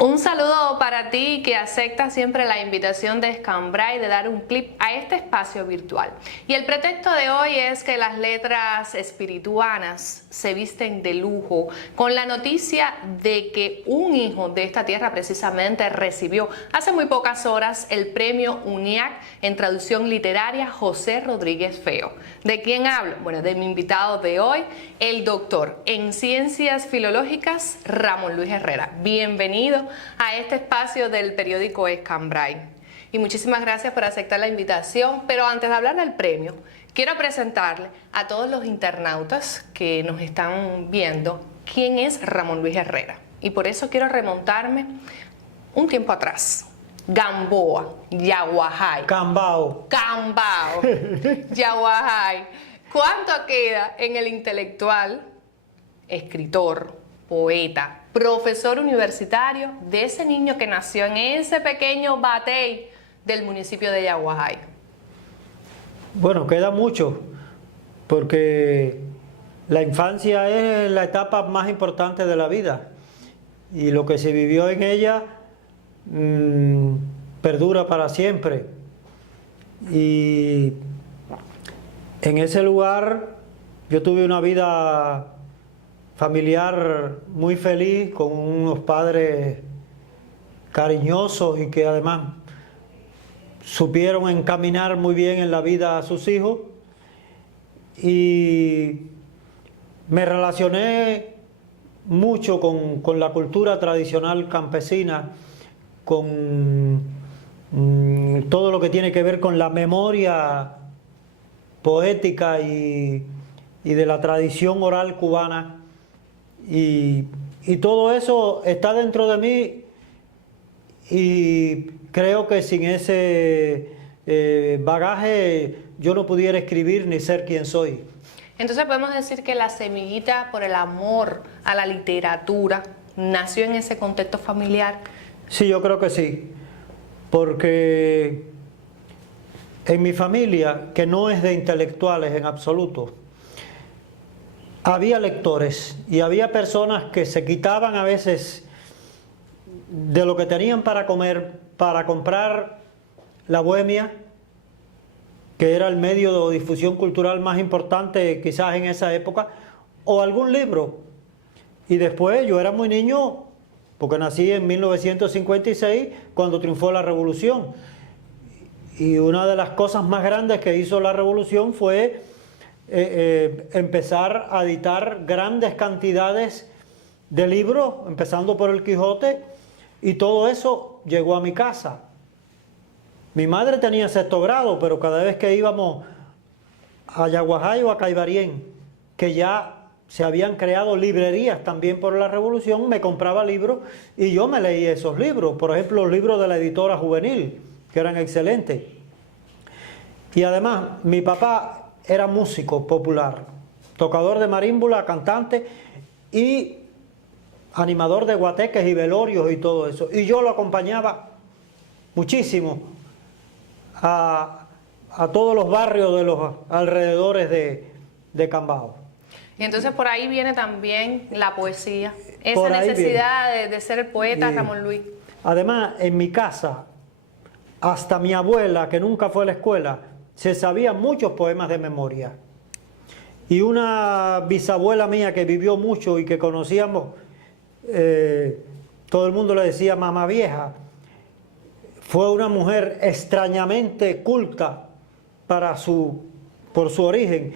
Un saludo para ti que acepta siempre la invitación de Escambray de dar un clip a este espacio virtual. Y el pretexto de hoy es que las letras espirituanas se visten de lujo con la noticia de que un hijo de esta tierra precisamente recibió hace muy pocas horas el premio UNIAC en traducción literaria José Rodríguez Feo. ¿De quién hablo? Bueno, de mi invitado de hoy, el doctor en Ciencias Filológicas Ramón Luis Herrera. Bienvenido a este espacio del periódico Escambray. Y muchísimas gracias por aceptar la invitación, pero antes de hablar del premio, quiero presentarle a todos los internautas que nos están viendo quién es Ramón Luis Herrera. Y por eso quiero remontarme un tiempo atrás. Gamboa, Yaguajay. Cambao. Yaguajay. ¿Cuánto queda en el intelectual, escritor, poeta, profesor universitario de ese niño que nació en ese pequeño batey del municipio de Yaguajay? Bueno, queda mucho, porque la infancia es la etapa más importante de la vida y lo que se vivió en ella perdura para siempre. Y en ese lugar yo tuve una vida familiar muy feliz, con unos padres cariñosos y que además supieron encaminar muy bien en la vida a sus hijos, y me relacioné mucho con la cultura tradicional campesina, con todo lo que tiene que ver con la memoria poética y de la tradición oral cubana. Y todo eso está dentro de mí, y creo que sin ese bagaje yo no pudiera escribir ni ser quien soy. Entonces podemos decir que la semillita por el amor a la literatura nació en ese contexto familiar. Sí, yo creo que sí, porque en mi familia, que no es de intelectuales en absoluto, había lectores y había personas que se quitaban a veces de lo que tenían para comer para comprar la Bohemia, que era el medio de difusión cultural más importante quizás en esa época, o algún libro. Y después yo era muy niño, porque nací en 1956, cuando triunfó la Revolución. Y una de las cosas más grandes que hizo la Revolución fue empezar a editar grandes cantidades de libros, empezando por el Quijote, y todo eso llegó a mi casa. Mi madre tenía sexto grado, pero cada vez que íbamos a Yaguajay o a Caibarien, que ya se habían creado librerías también por la Revolución, me compraba libros y yo me leía esos libros. Por ejemplo, los libros de la editora juvenil, que eran excelentes. Y además, mi papá era músico popular, tocador de marímbula, cantante y animador de guateques y velorios y todo eso. Y yo lo acompañaba muchísimo a todos los barrios de los alrededores de Cambao. Y entonces por ahí viene también la poesía, esa necesidad de ser el poeta, Ramón Luis. Además, en mi casa, hasta mi abuela, que nunca fue a la escuela, se sabían muchos poemas de memoria. Y una bisabuela mía que vivió mucho y que conocíamos, todo el mundo le decía mamá vieja, fue una mujer extrañamente culta por su origen,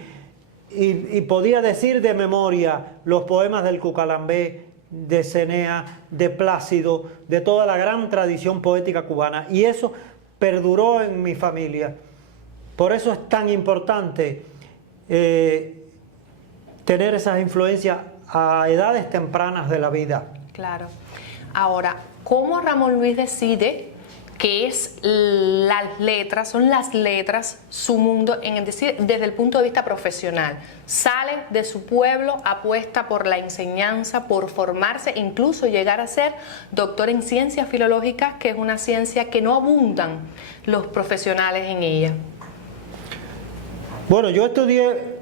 y podía decir de memoria los poemas del Cucalambé, de Cenea, de Plácido, de toda la gran tradición poética cubana, y eso perduró en mi familia. Por eso es tan importante tener esas influencias a edades tempranas de la vida. Claro. Ahora, ¿cómo Ramón Luis decide que son las letras su mundo, desde el punto de vista profesional? Sale de su pueblo, apuesta por la enseñanza, por formarse, incluso llegar a ser doctor en Ciencias Filológicas, que es una ciencia que no abundan los profesionales en ella. Bueno, yo estudié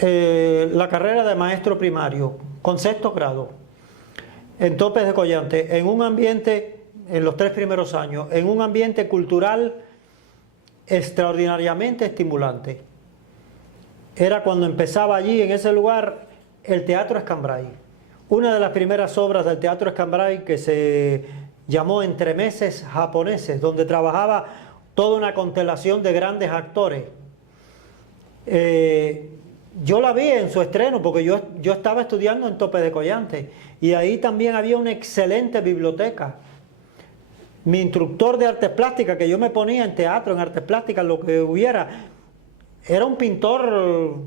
la carrera de maestro primario con sexto grado. en Topes de Collante, en un ambiente, en los 3 primeros años, en un ambiente cultural extraordinariamente estimulante. Era cuando empezaba allí, en ese lugar, el Teatro Escambray. Una de las primeras obras del Teatro Escambray, que se llamó Entremeses Japoneses, donde trabajaba toda una constelación de grandes actores. Yo la vi en su estreno porque yo estaba estudiando en Topes de Collante y ahí también había una excelente biblioteca. Mi instructor de artes plásticas, que yo me ponía en teatro, en artes plásticas, lo que hubiera, era un pintor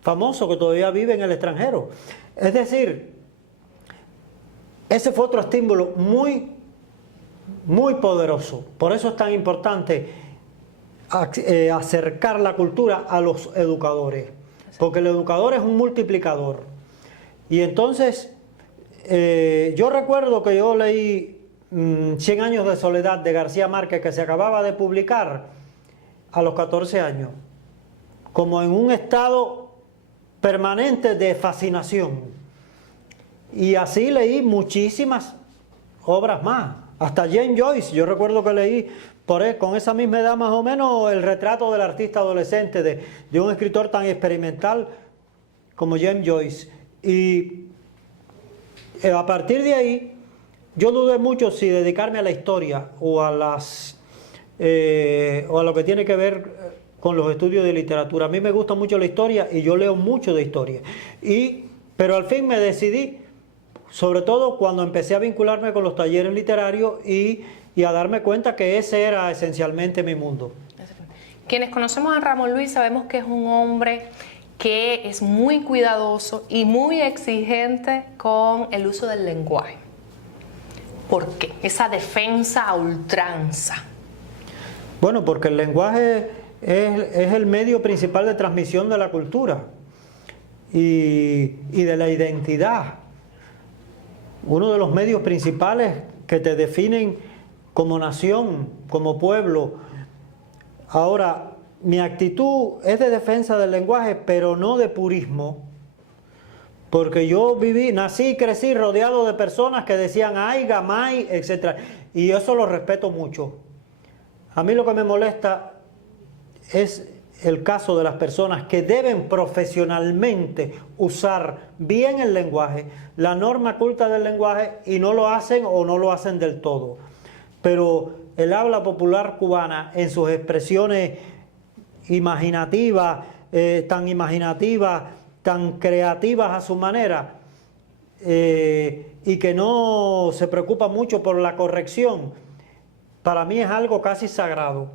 famoso que todavía vive en el extranjero. Es decir, ese fue otro estímulo muy, muy poderoso. Por eso es tan importante acercar la cultura a los educadores, porque el educador es un multiplicador. Y entonces, yo recuerdo que yo leí 100 años de soledad de García Márquez, que se acababa de publicar a los 14 años, como en un estado permanente de fascinación. Y así leí muchísimas obras más, hasta James Joyce. Yo recuerdo que leí con esa misma edad más o menos el retrato del artista adolescente de un escritor tan experimental como James Joyce. Y a partir de ahí yo dudé mucho si dedicarme a la historia o a lo que tiene que ver con los estudios de literatura. A mí me gusta mucho la historia y yo leo mucho de historia. Pero al fin me decidí, sobre todo cuando empecé a vincularme con los talleres literarios y a darme cuenta que ese era esencialmente mi mundo. Quienes conocemos a Ramón Luis sabemos que es un hombre que es muy cuidadoso y muy exigente con el uso del lenguaje. ¿Por qué? Esa defensa a ultranza. Bueno, porque el lenguaje es el medio principal de transmisión de la cultura y de la identidad. Uno de los medios principales que te definen como nación, como pueblo. Ahora, mi actitud es de defensa del lenguaje, pero no de purismo. Porque yo nací y crecí rodeado de personas que decían ay, gamay, etc. Y eso lo respeto mucho. A mí lo que me molesta es el caso de las personas que deben profesionalmente usar bien el lenguaje, la norma culta del lenguaje, y no lo hacen o no lo hacen del todo. Pero el habla popular cubana en sus expresiones imaginativas, tan creativas a su manera, y que no se preocupa mucho por la corrección, para mí es algo casi sagrado,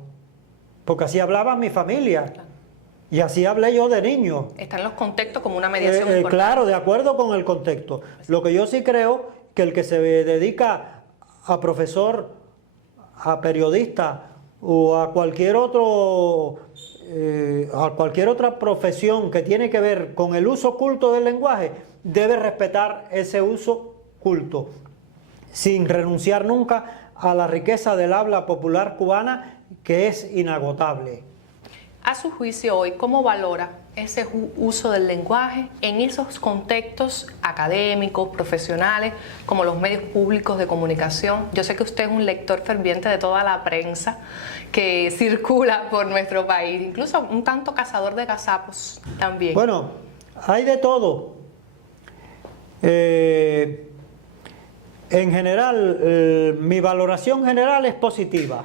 porque así hablaba mi familia y así hablé yo de niño. Están los contextos como una mediación importante. Claro, de acuerdo con el contexto. Lo que yo sí creo que el que se dedica a profesor, a periodista o a cualquier otra profesión que tiene que ver con el uso culto del lenguaje, debe respetar ese uso culto, sin renunciar nunca a la riqueza del habla popular cubana, que es inagotable. A su juicio hoy, ¿cómo valora ese uso del lenguaje en esos contextos académicos, profesionales, como los medios públicos de comunicación? Yo sé que usted es un lector ferviente de toda la prensa que circula por nuestro país, incluso un tanto cazador de gazapos también. Bueno, hay de todo. En general, mi valoración general es positiva,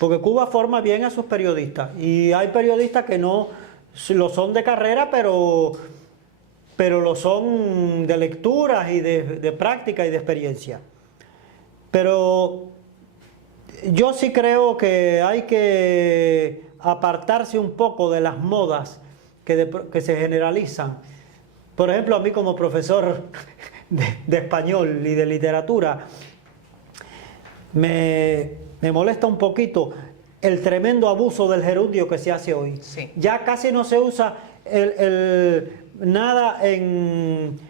porque Cuba forma bien a sus periodistas, y hay periodistas que no lo son de carrera, pero lo son de lecturas y de práctica y de experiencia. Pero yo sí creo que hay que apartarse un poco de las modas que se generalizan. Por ejemplo, a mí como profesor de español y de literatura, me molesta un poquito el tremendo abuso del gerundio que se hace hoy. Sí. Ya casi no se usa nada en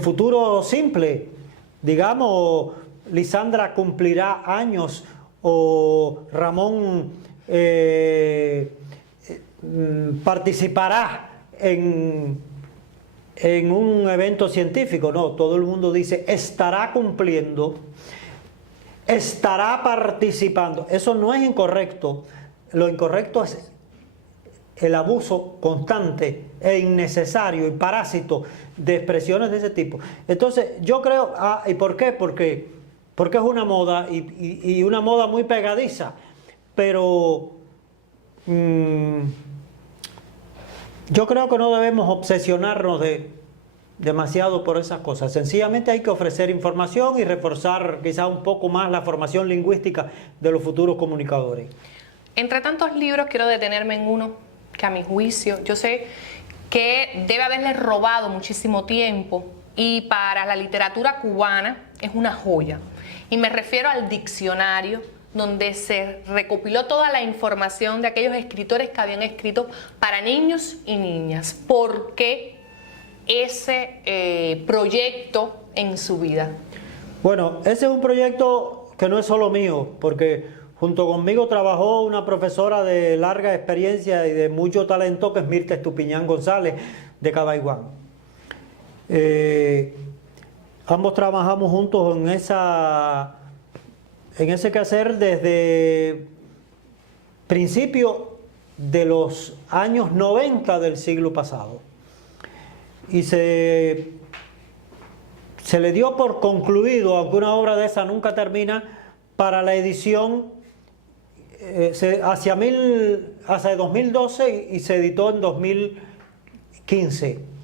futuro simple. Digamos, Lisandra cumplirá años, o Ramón participará en en un evento científico, no, todo el mundo dice estará cumpliendo, estará participando. Eso no es incorrecto, lo incorrecto es el abuso constante e innecesario y parásito de expresiones de ese tipo. Entonces yo creo, ¿y por qué? Porque es una moda y una moda muy pegadiza, pero yo creo que no debemos obsesionarnos demasiado por esas cosas. Sencillamente hay que ofrecer información y reforzar quizás un poco más la formación lingüística de los futuros comunicadores. Entre tantos libros quiero detenerme en uno que a mi juicio yo sé que debe haberle robado muchísimo tiempo y para la literatura cubana es una joya. Y me refiero al diccionario, donde se recopiló toda la información de aquellos escritores que habían escrito para niños y niñas. ¿Por qué ese proyecto en su vida? Bueno, ese es un proyecto que no es solo mío, porque junto conmigo trabajó una profesora de larga experiencia y de mucho talento, que es Mirta Estupiñán González, de Cabaiguán. Ambos trabajamos juntos en ese quehacer desde principios de los años 90 del siglo pasado. Y se le dio por concluido, aunque una obra de esa nunca termina, para la edición hacia 2012 y se editó en 2015.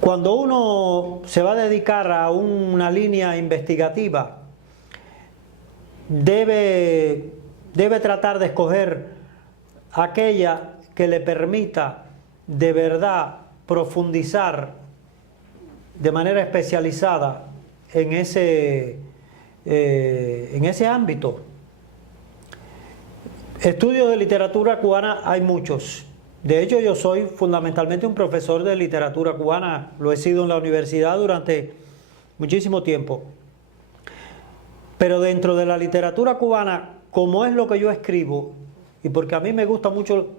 Cuando uno se va a dedicar a una línea investigativa, debe tratar de escoger aquella que le permita de verdad profundizar de manera especializada en ese ámbito. Estudios de literatura cubana hay muchos. De hecho, yo soy fundamentalmente un profesor de literatura cubana, lo he sido en la universidad durante muchísimo tiempo. Pero dentro de la literatura cubana, como es lo que yo escribo, y porque a mí me gustan mucho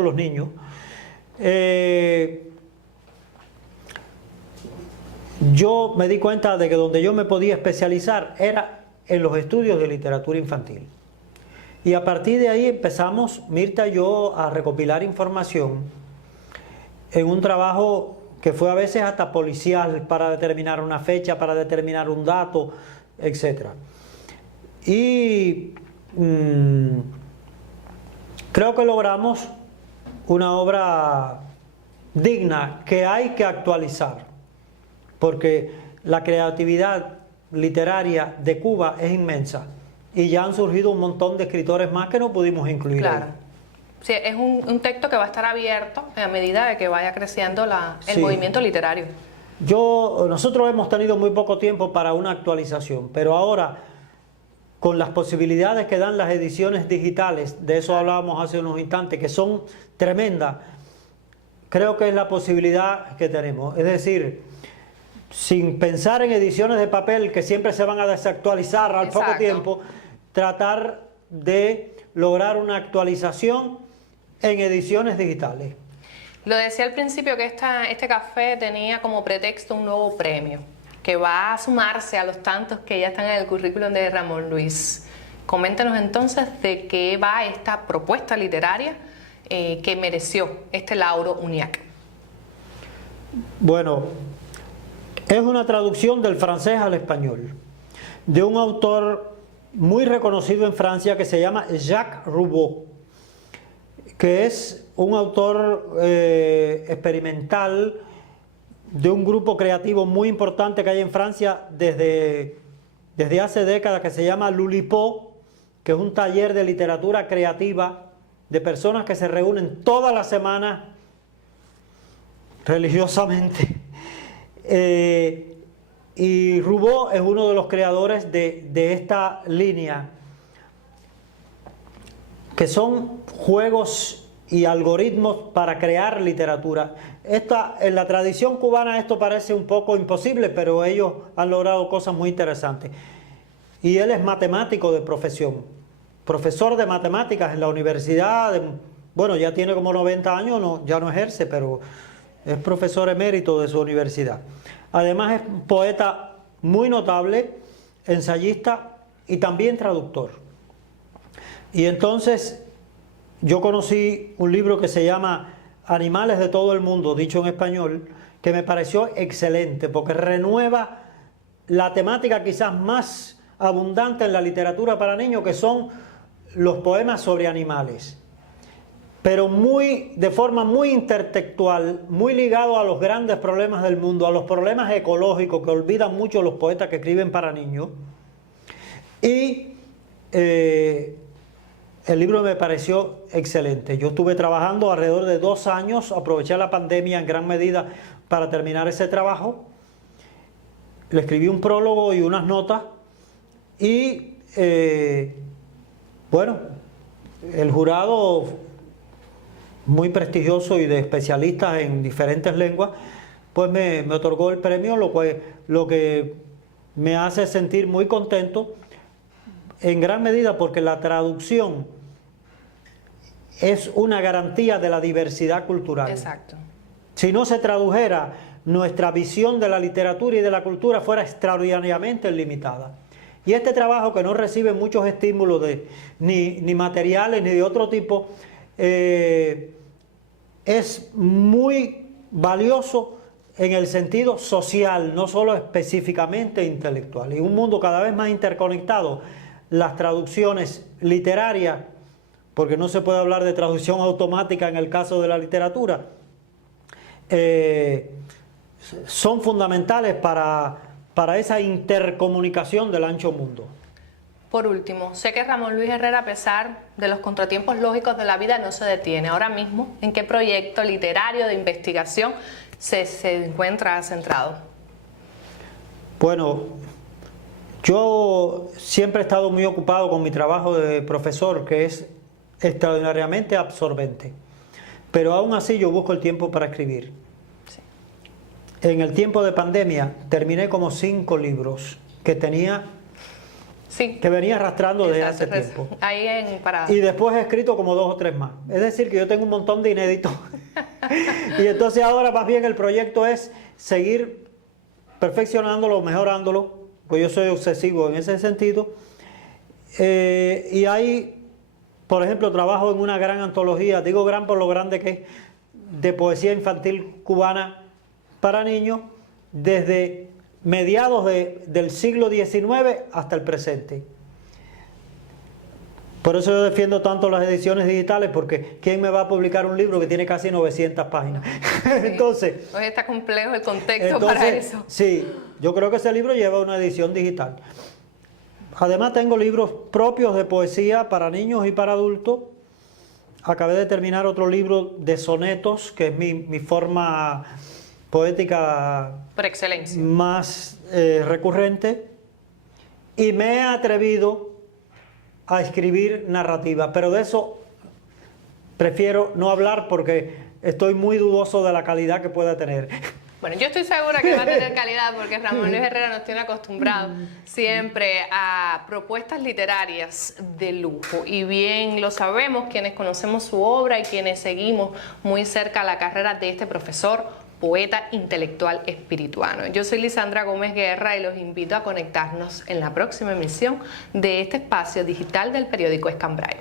los niños, yo me di cuenta de que donde yo me podía especializar era en los estudios de literatura infantil. Y a partir de ahí empezamos, Mirta y yo, a recopilar información en un trabajo que fue a veces hasta policial para determinar una fecha, para determinar un dato, etc. Y creo que logramos una obra digna que hay que actualizar, porque la creatividad literaria de Cuba es inmensa y ya han surgido un montón de escritores más que no pudimos incluir. Claro. Ahí. Sí, es un texto que va a estar abierto a medida de que vaya creciendo el movimiento literario. Nosotros hemos tenido muy poco tiempo para una actualización, pero ahora, con las posibilidades que dan las ediciones digitales, de eso hablábamos hace unos instantes, que son tremendas, creo que es la posibilidad que tenemos. Es decir, sin pensar en ediciones de papel que siempre se van a desactualizar al poco tiempo, tratar de lograr una actualización en ediciones digitales. Lo decía al principio que este café tenía como pretexto un nuevo premio que va a sumarse a los tantos que ya están en el currículum de Ramón Luis. Coméntenos entonces de qué va esta propuesta literaria que mereció este Lauro Uniacke. Bueno, es una traducción del francés al español de un autor muy reconocido en Francia que se llama Jacques Roubaud, que es un autor experimental de un grupo creativo muy importante que hay en Francia desde hace décadas, que se llama L'Oulipo, que es un taller de literatura creativa de personas que se reúnen todas las semanas religiosamente. Y Roubaud es uno de los creadores de esta línea, que son juegos y algoritmos para crear literatura. En la tradición cubana esto parece un poco imposible, pero ellos han logrado cosas muy interesantes. Y él es matemático de profesión, profesor de matemáticas en la universidad, bueno, ya tiene como 90 años, ya no ejerce, pero es profesor emérito de su universidad. Además es un poeta muy notable, ensayista y también traductor. Y entonces yo conocí un libro que se llama Animales de todo el mundo, dicho en español, que me pareció excelente porque renueva la temática quizás más abundante en la literatura para niños, que son los poemas sobre animales, pero de forma muy intertextual, muy ligado a los grandes problemas del mundo, a los problemas ecológicos que olvidan mucho los poetas que escriben para niños. Y el libro me pareció excelente. Yo estuve trabajando alrededor de 2 años, aproveché la pandemia en gran medida para terminar ese trabajo. Le escribí un prólogo y unas notas y bueno, el jurado, muy prestigioso y de especialistas en diferentes lenguas, pues me otorgó el premio, lo que me hace sentir muy contento, en gran medida porque la traducción es una garantía de la diversidad cultural. Exacto. Si no se tradujera, nuestra visión de la literatura y de la cultura fuera extraordinariamente limitada. Y este trabajo, que no recibe muchos estímulos ni materiales ni de otro tipo, es muy valioso en el sentido social, no solo específicamente intelectual. En un mundo cada vez más interconectado, las traducciones literarias, porque no se puede hablar de traducción automática en el caso de la literatura, son fundamentales para esa intercomunicación del ancho mundo. Por último, sé que Ramón Luis Herrera, a pesar de los contratiempos lógicos de la vida, no se detiene. Ahora mismo, ¿en qué proyecto literario de investigación se encuentra centrado? Bueno, yo siempre he estado muy ocupado con mi trabajo de profesor, que es extraordinariamente absorbente. Pero aún así yo busco el tiempo para escribir. Sí. En el tiempo de pandemia terminé como 5 libros que tenía, sí, que venía arrastrando desde hace tiempo. Y después he escrito como 2 o 3 más. Es decir, que yo tengo un montón de inéditos. Y entonces ahora más bien el proyecto es seguir perfeccionándolo, mejorándolo, porque yo soy obsesivo en ese sentido. Y hay, por ejemplo, trabajo en una gran antología, digo gran por lo grande que es, de poesía infantil cubana para niños, desde mediados del siglo XIX hasta el presente. Por eso yo defiendo tanto las ediciones digitales, porque ¿quién me va a publicar un libro que tiene casi 900 páginas? Sí. Entonces, hoy está complejo el contexto para eso. Sí, yo creo que ese libro lleva una edición digital. Además tengo libros propios de poesía para niños y para adultos. Acabé de terminar otro libro de sonetos, que es mi forma poética por excelencia más recurrente. Y me he atrevido a escribir narrativa, pero de eso prefiero no hablar porque estoy muy dudoso de la calidad que pueda tener. Bueno, yo estoy segura que va a tener calidad porque Ramón Luis Herrera nos tiene acostumbrados siempre a propuestas literarias de lujo. Y bien lo sabemos quienes conocemos su obra y quienes seguimos muy cerca la carrera de este profesor, poeta intelectual espirituano. Yo soy Lisandra Gómez Guerra y los invito a conectarnos en la próxima emisión de este espacio digital del periódico Escambray.